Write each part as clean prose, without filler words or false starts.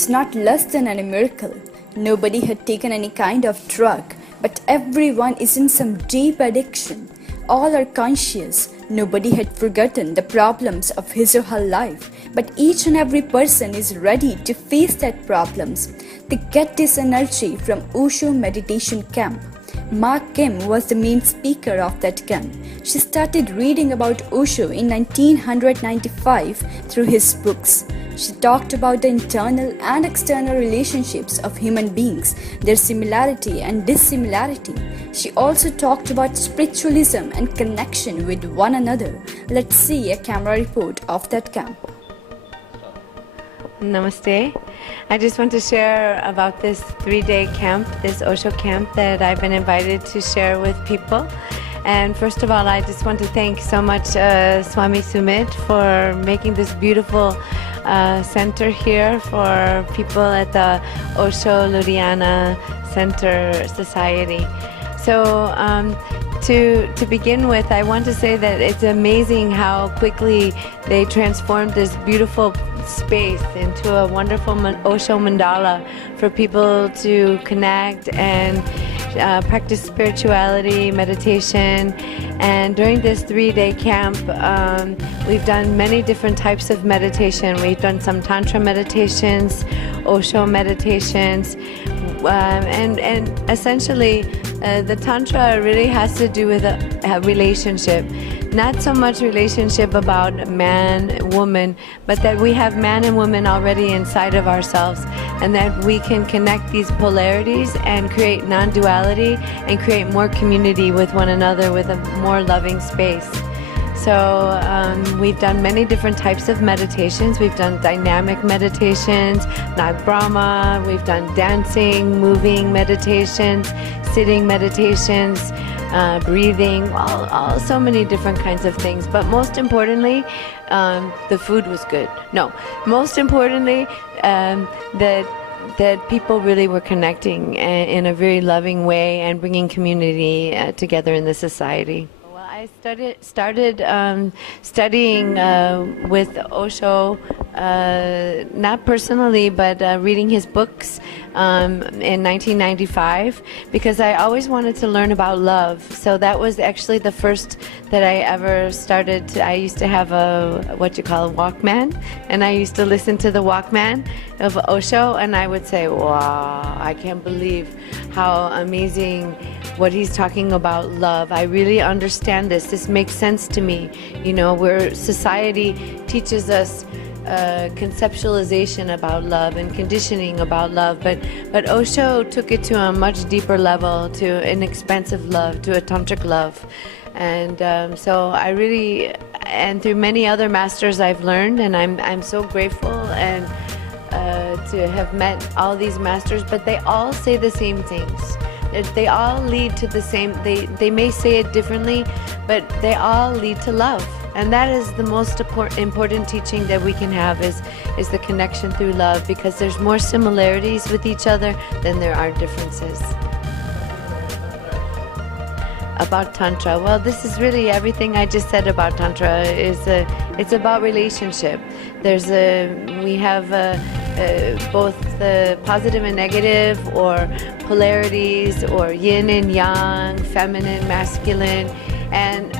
it's not less than a miracle. Nobody had taken any kind of drug, but everyone is in some deep addiction. All are conscious. Nobody had forgotten the problems of his or her life, but each and every person is ready to face that problems. They get this energy from Osho meditation camp. Maa Kim was the main speaker of that camp. She started reading about Osho in 1995 through his books. She talked about the internal and external relationships of human beings, their similarity and dissimilarity. She also talked about spiritualism and connection with one another. Let's see a camera report of that camp. Namaste. I just want to share about this 3-day camp, this Osho camp that I've been invited to share with people. And first of all, I just want to thank so much Swami Sumit for making this beautiful center here for people at the Osho Ludhiana Center Society. So to begin with, I want to say that it's amazing how quickly they transformed this beautiful space into a wonderful Osho mandala for people to connect and practice spirituality, meditation. And during this 3-day camp, we've done many different types of meditation. We've done some Tantra meditations, Osho meditations, and essentially the Tantra really has to do with a relationship. Not so much relationship about man, woman, but that we have man and woman already inside of ourselves, and that we can connect these polarities and create non-duality and create more community with one another with a more loving space. So we've done many different types of meditations. We've done dynamic meditations, Nag Brahma, we've done dancing, moving meditations, sitting meditations, breathing, so many different kinds of things. But most importantly, the food was good. No, most importantly, that people really were connecting in a very loving way and bringing community together in the society. I started studying with Osho, not personally, but reading his books in 1995, because I always wanted to learn about love. So that was actually the first that I ever started. I used to have a Walkman, and I used to listen to the Walkman of Osho, and I would say, wow, I can't believe how amazing what he's talking about love. I really understand this. This makes sense to me. You know, where society teaches us conceptualization about love and conditioning about love, but Osho took it to a much deeper level, to an expansive love, to a tantric love. And so I really, and through many other masters I've learned, and I'm so grateful and to have met all these masters, but they all say the same things. They all lead to the same, they may say it differently, but they all lead to love. And that is the most important teaching that we can have, is the connection through love, because there's more similarities with each other than there are differences. About Tantra, well, this is really everything I just said about Tantra. It's about relationship. We have both the positive and negative, or polarities, or yin and yang, feminine, masculine, and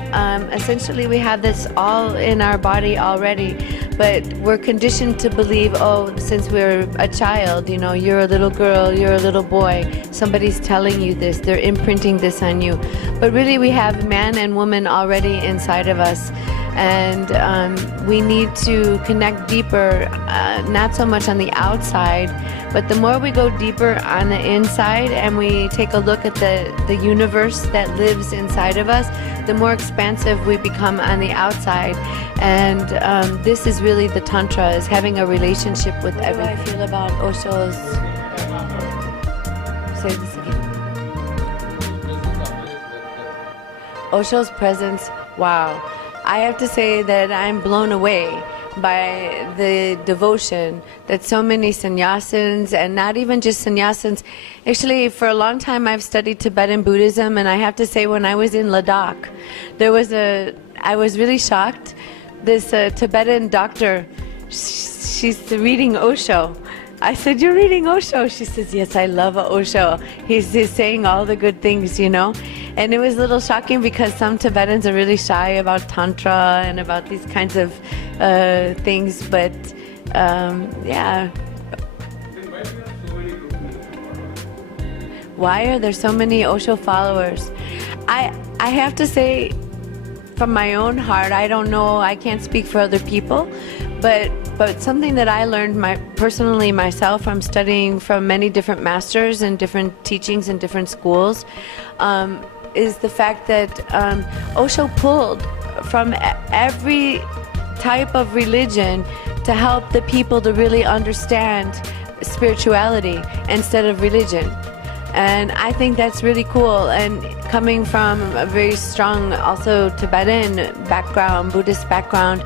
essentially we have this all in our body already, but we're conditioned to believe, oh, since we're a child, you know, you're a little girl, you're a little boy, somebody's telling you this, they're imprinting this on you. But really we have man and woman already inside of us, and we need to connect deeper, not so much on the outside, but the more we go deeper on the inside and we take a look at the universe that lives inside of us, the more expansive we become on the outside. And this is really the Tantra, is having a relationship with everything. How do I feel about Osho's... Say this again. Osho's presence, wow. I have to say that I'm blown away by the devotion that so many sannyasins, and not even just sannyasins. Actually, for a long time I've studied Tibetan Buddhism, and I have to say, when I was in Ladakh, I was really shocked. This Tibetan doctor, she's reading Osho, I said, "You're reading Osho?" She says, "Yes, I love Osho. He's saying all the good things, you know." And it was a little shocking because some Tibetans are really shy about Tantra and about these kinds of things. But yeah. Why are there so many Osho followers? I have to say, from my own heart, I don't know, I can't speak for other people, but something that I learned personally myself from studying from many different masters and different teachings in different schools is the fact that Osho pulled from every type of religion to help the people to really understand spirituality instead of religion. And I think that's really cool. And coming from a very strong, also Tibetan background, Buddhist background,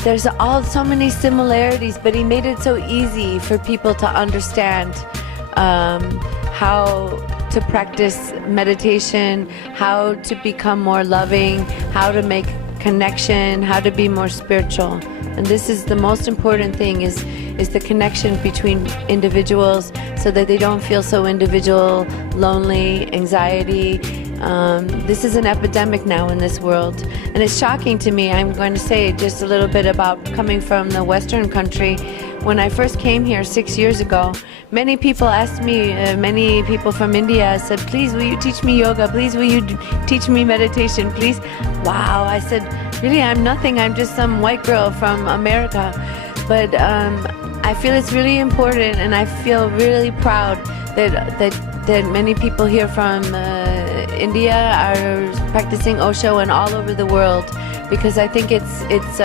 there's so many similarities, but he made it so easy for people to understand how to practice meditation, how to become more loving, how to make connection, how to be more spiritual. And this is the most important thing, is the connection between individuals so that they don't feel so individual, lonely, anxiety. This is an epidemic now in this world. And it's shocking to me. I'm going to say just a little bit about coming from the Western country. When I first came here 6 years ago, many people asked me, many people from India said, "Please, will you teach me yoga? Please, will you teach me meditation? Please." Wow, I said, really, I'm nothing. I'm just some white girl from America. But I feel it's really important, and I feel really proud that many people here from India are practicing Osho and all over the world, because I think it's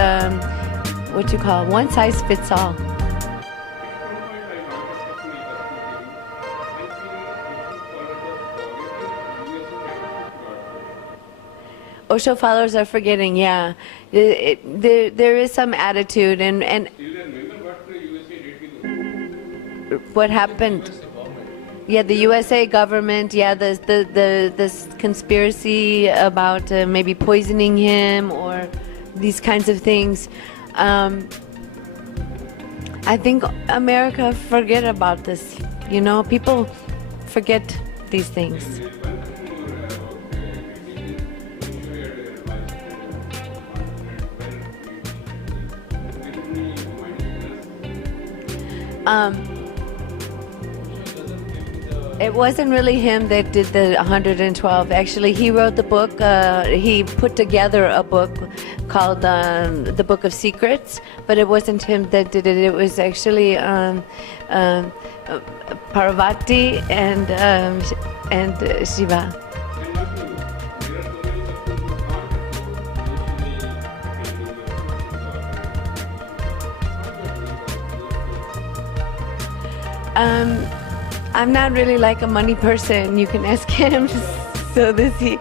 what you call one size fits all. Osho followers are forgetting, yeah. There is some attitude, and what happened? Yeah, the USA government. Yeah, the conspiracy about maybe poisoning him or these kinds of things. I think America forget about this. You know, people forget these things. It wasn't really him that did the 112. Actually, he wrote the book. He put together a book called The Book of Secrets, but it wasn't him that did it. It was actually Parvati and Shiva. I'm not really like a money person. You can ask him. So this he.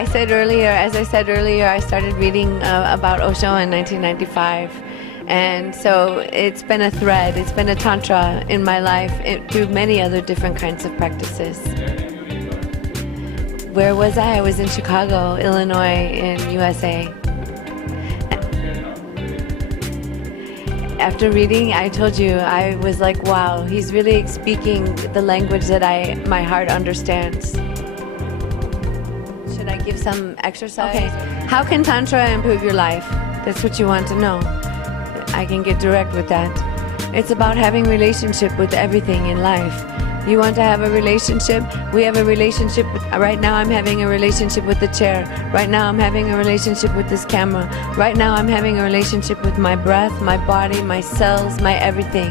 I said earlier, as I said earlier, I started reading about Osho in 1995, and so it's been a thread. It's been a tantra in my life through many other different kinds of practices. Where was I? I was in Chicago, Illinois, in USA. After reading, I told you, I was like, wow, he's really speaking the language that my heart understands. Should I give some exercise? Okay. How can Tantra improve your life? That's what you want to know. I can get direct with that. It's about having relationship with everything in life. You want to have a relationship? We have a relationship. Right now I'm having a relationship with the chair. Right now I'm having a relationship with this camera. Right now I'm having a relationship with my breath, my body, my cells, my everything.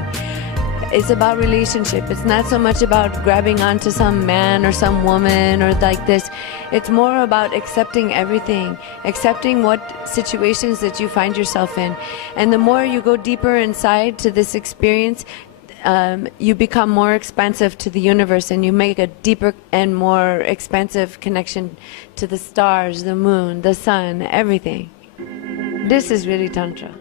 It's about relationship. It's not so much about grabbing onto some man or some woman or like this. It's more about accepting everything, accepting what situations that you find yourself in. And the more you go deeper inside to this experience, you become more expansive to the universe, and you make a deeper and more expansive connection to the stars, the moon, the sun, everything. This is really Tantra.